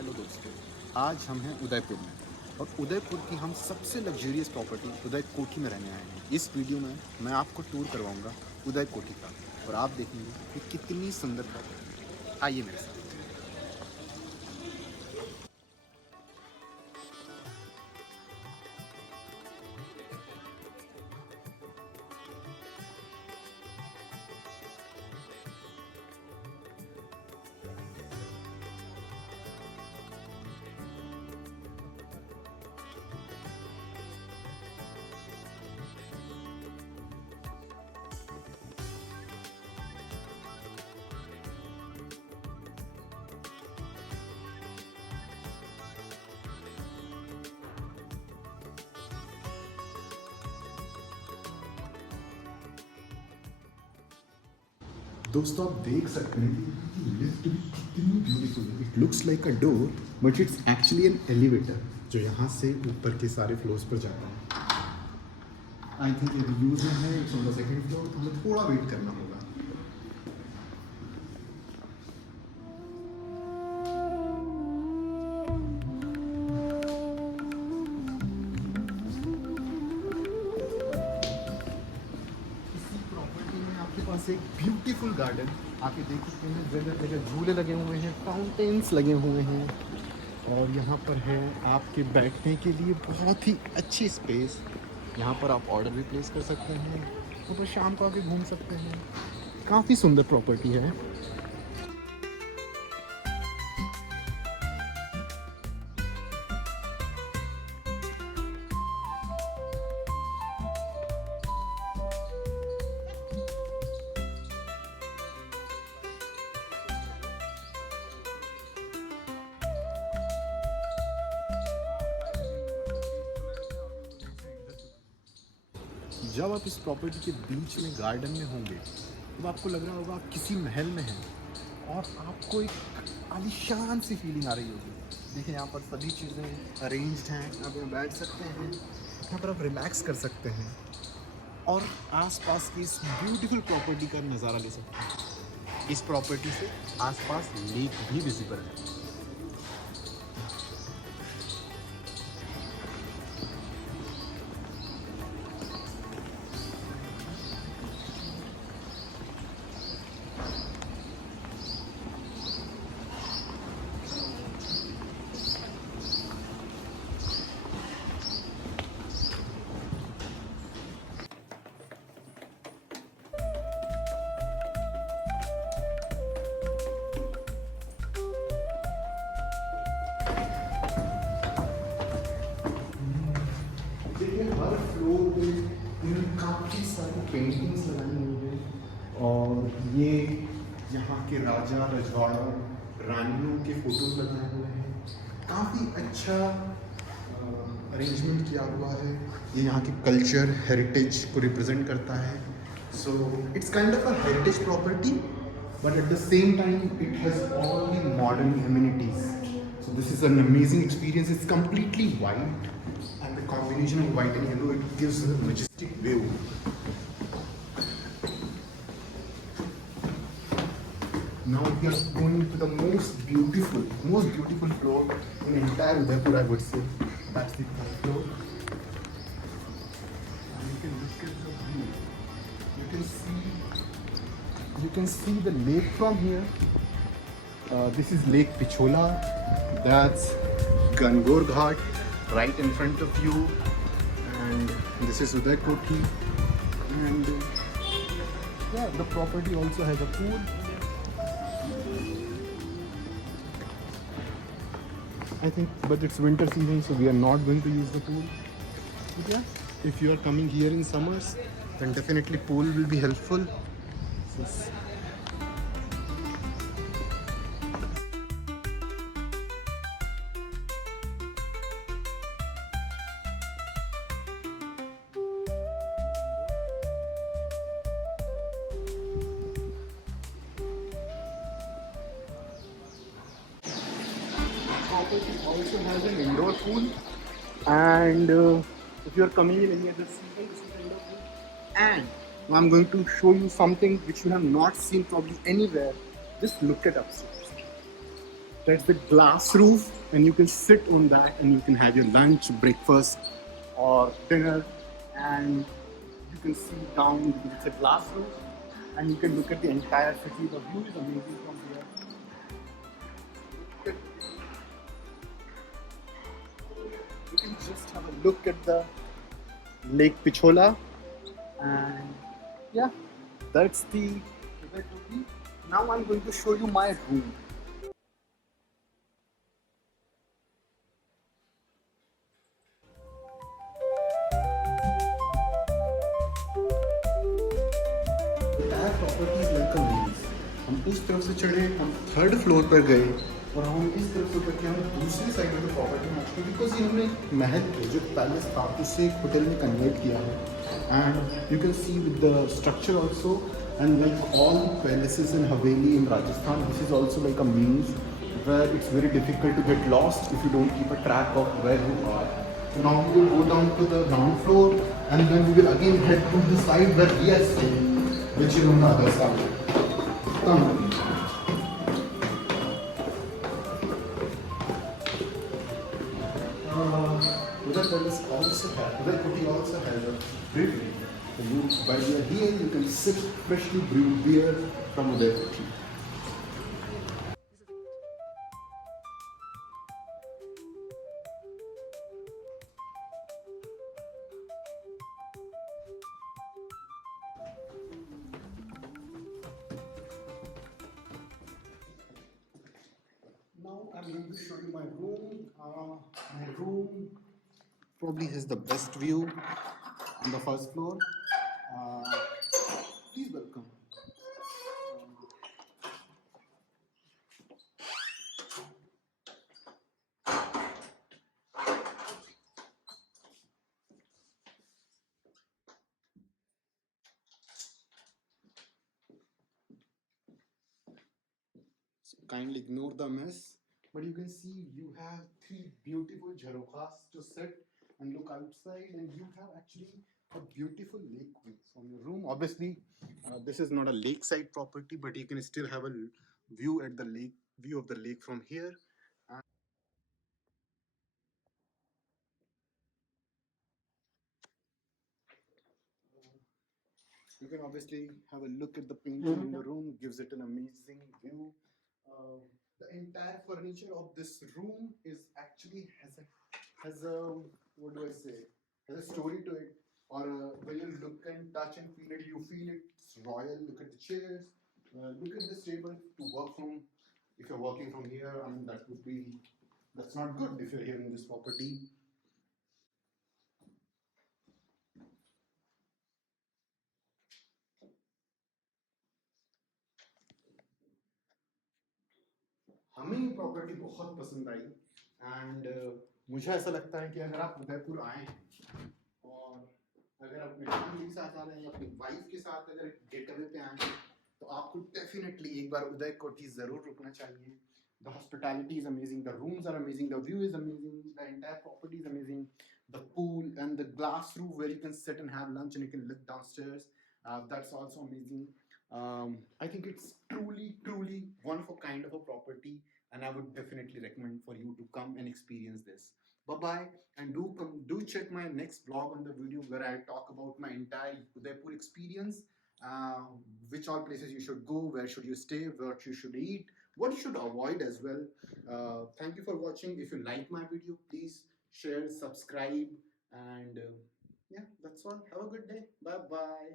Hello दोस्तों, आज हम हैं उदयपुर में और उदयपुर की हम सबसे लग्जरियस प्रॉपर्टी उदय कोठी में रहने आए हैं। इस वीडियो में मैं आपको टूर करवाऊंगा उदय कोठी का और आप देखेंगे कि कितनी सुंदर प्रॉपर्टी है। आइए मेरे साथ। दोस्तों आप देख सकते हैं कि लिफ्ट भी कितनी ब्यूटीफुल है। It looks like a door but it's actually an elevator जो यहाँ से ऊपर के सारे फ्लोर्स पर जाता है। आई थिंक ये यूज में है, it's on the second floor, तो हमें थोड़ा वेट करना होगा। आपके पास एक ब्यूटीफुल गार्डन आके देख सकते हैं, जगह जगह झूले लगे हुए हैं, फाउंटेन्स लगे हुए हैं और यहाँ पर है आपके बैठने के लिए बहुत ही अच्छी स्पेस। यहाँ पर आप ऑर्डर भी प्लेस कर सकते हैं, यहाँ पर शाम को आके घूम सकते हैं। काफ़ी सुंदर प्रॉपर्टी है। जब आप इस प्रॉपर्टी के बीच में गार्डन में होंगे तो आपको लग रहा होगा आप किसी महल में हैं और आपको एक आलीशान सी फीलिंग आ रही होगी। देखिए यहाँ पर सभी चीज़ें अरेंज्ड हैं, आप यहाँ बैठ सकते हैं, यहाँ पर आप रिलैक्स कर सकते हैं और आसपास की इस ब्यूटीफुल प्रॉपर्टी का नज़ारा ले सकते हैं। इस प्रॉपर्टी से आसपास लेक भी विजिबल है। हर फ्लोर पे इन्होंने काफ़ी सारी पेंटिंग्स लगाई हुई हैं और ये यहाँ के राजा रजवाड़ा रानियों के फोटोज लगाए हुए हैं। काफ़ी अच्छा अरेंजमेंट किया हुआ है। ये यहाँ के कल्चर हेरिटेज को रिप्रेजेंट करता है। So it's kind of a heritage property but at the same time it has all the modern amenities. So this is an amazing experience. It's completely white and the combination of white and yellow, it gives a majestic view. Now we are going to the most beautiful floor in entire Udaipur, I would say. That's the third floor. And you can look at the view. You can see the lake from here. This is Lake Pichola. That's Gangor Ghat right in front of you, and this is Udai Kothi. And yeah, the property also has a pool. I think, but it's winter season, so we are not going to use the pool. But yeah, if you are coming here in summers, then definitely pool will be helpful. So, property also has an indoor pool, and if you are coming in any other season, this is indoor pool. And I'm going to show you something which you have not seen probably anywhere. Just look at upstairs. That's the glass roof, and you can sit on that and you can have your lunch, breakfast, or dinner, and you can see down because it's a glass roof, and you can look at the entire city. The view is amazing from here. You can just have a look at the Lake Pichola, and yeah, that's the Udai Kothi. Now I'm going to show you my room. Entire property is like a maze. हम उस तरफ से चढ़े, हम third floor पर गए और हम इस तरफ से उतर के हम दूसरी साइड में तो प्रॉपर्टी में चुके बिकॉज इन्होंने महल थे जो पैलेस था उसे एक होटल में कन्वर्ट किया है and you can see with the structure also and like all palaces in haveli in Rajasthan this is also like a means where it's very difficult to get lost if you don't keep a track of where you are. So now we will go down to the ground floor and then we will again head to the side where we are staying, which is on the other side. Come with me. Udai Palace also has, Udai Kothi also has a brewery. So you, while you are here, you can sip freshly brewed beer from Udai Kothi. Now I'm going to show you my room. My room probably has the best view on the first floor. Uh, Please welcome. So kindly ignore the mess. But you can see you have three beautiful jharokhas to sit and look outside, and you have actually a beautiful lake view from your room. Obviously, this is not a lakeside property, but you can still have a view at the lake, view of the lake from here. You can obviously have a look at the painting in the room, gives it an amazing view. Uh, the entire furniture of this room is actually has a what do I say? Has a story to it. Or when you look and touch and feel it, you feel it's royal. Look at the chairs. Look at this table to work from. If you're working from here, I mean that's not good if you're here in this property. हमें ये property बहुत पसंद आई and मुझे ऐसा लगता है कि अगर आप उदयपुर आए हैं और अगर अपने फैमिली के साथ आ रहे हैं या अपनी वाइफ के साथ अगर गेट अवे पे आए हैं तो आपको डेफिनेटली एक बार उदय कोठी जरूर रुकना चाहिए. The hospitality is amazing, the rooms are amazing, the view is amazing, the entire property is amazing, the pool and the glass roof where you can sit and have lunch and you can look downstairs, that's also amazing. I think it's truly one of a kind of a property, and I would definitely recommend for you to come and experience this. Bye bye, and do check my next vlog on the video where I talk about my entire Udaipur experience. Uh, which all places you should go, where should you stay, what you should eat, what you should avoid as well. Thank you for watching. If you like my video, please share, subscribe, and yeah, that's all. Have a good day. Bye bye.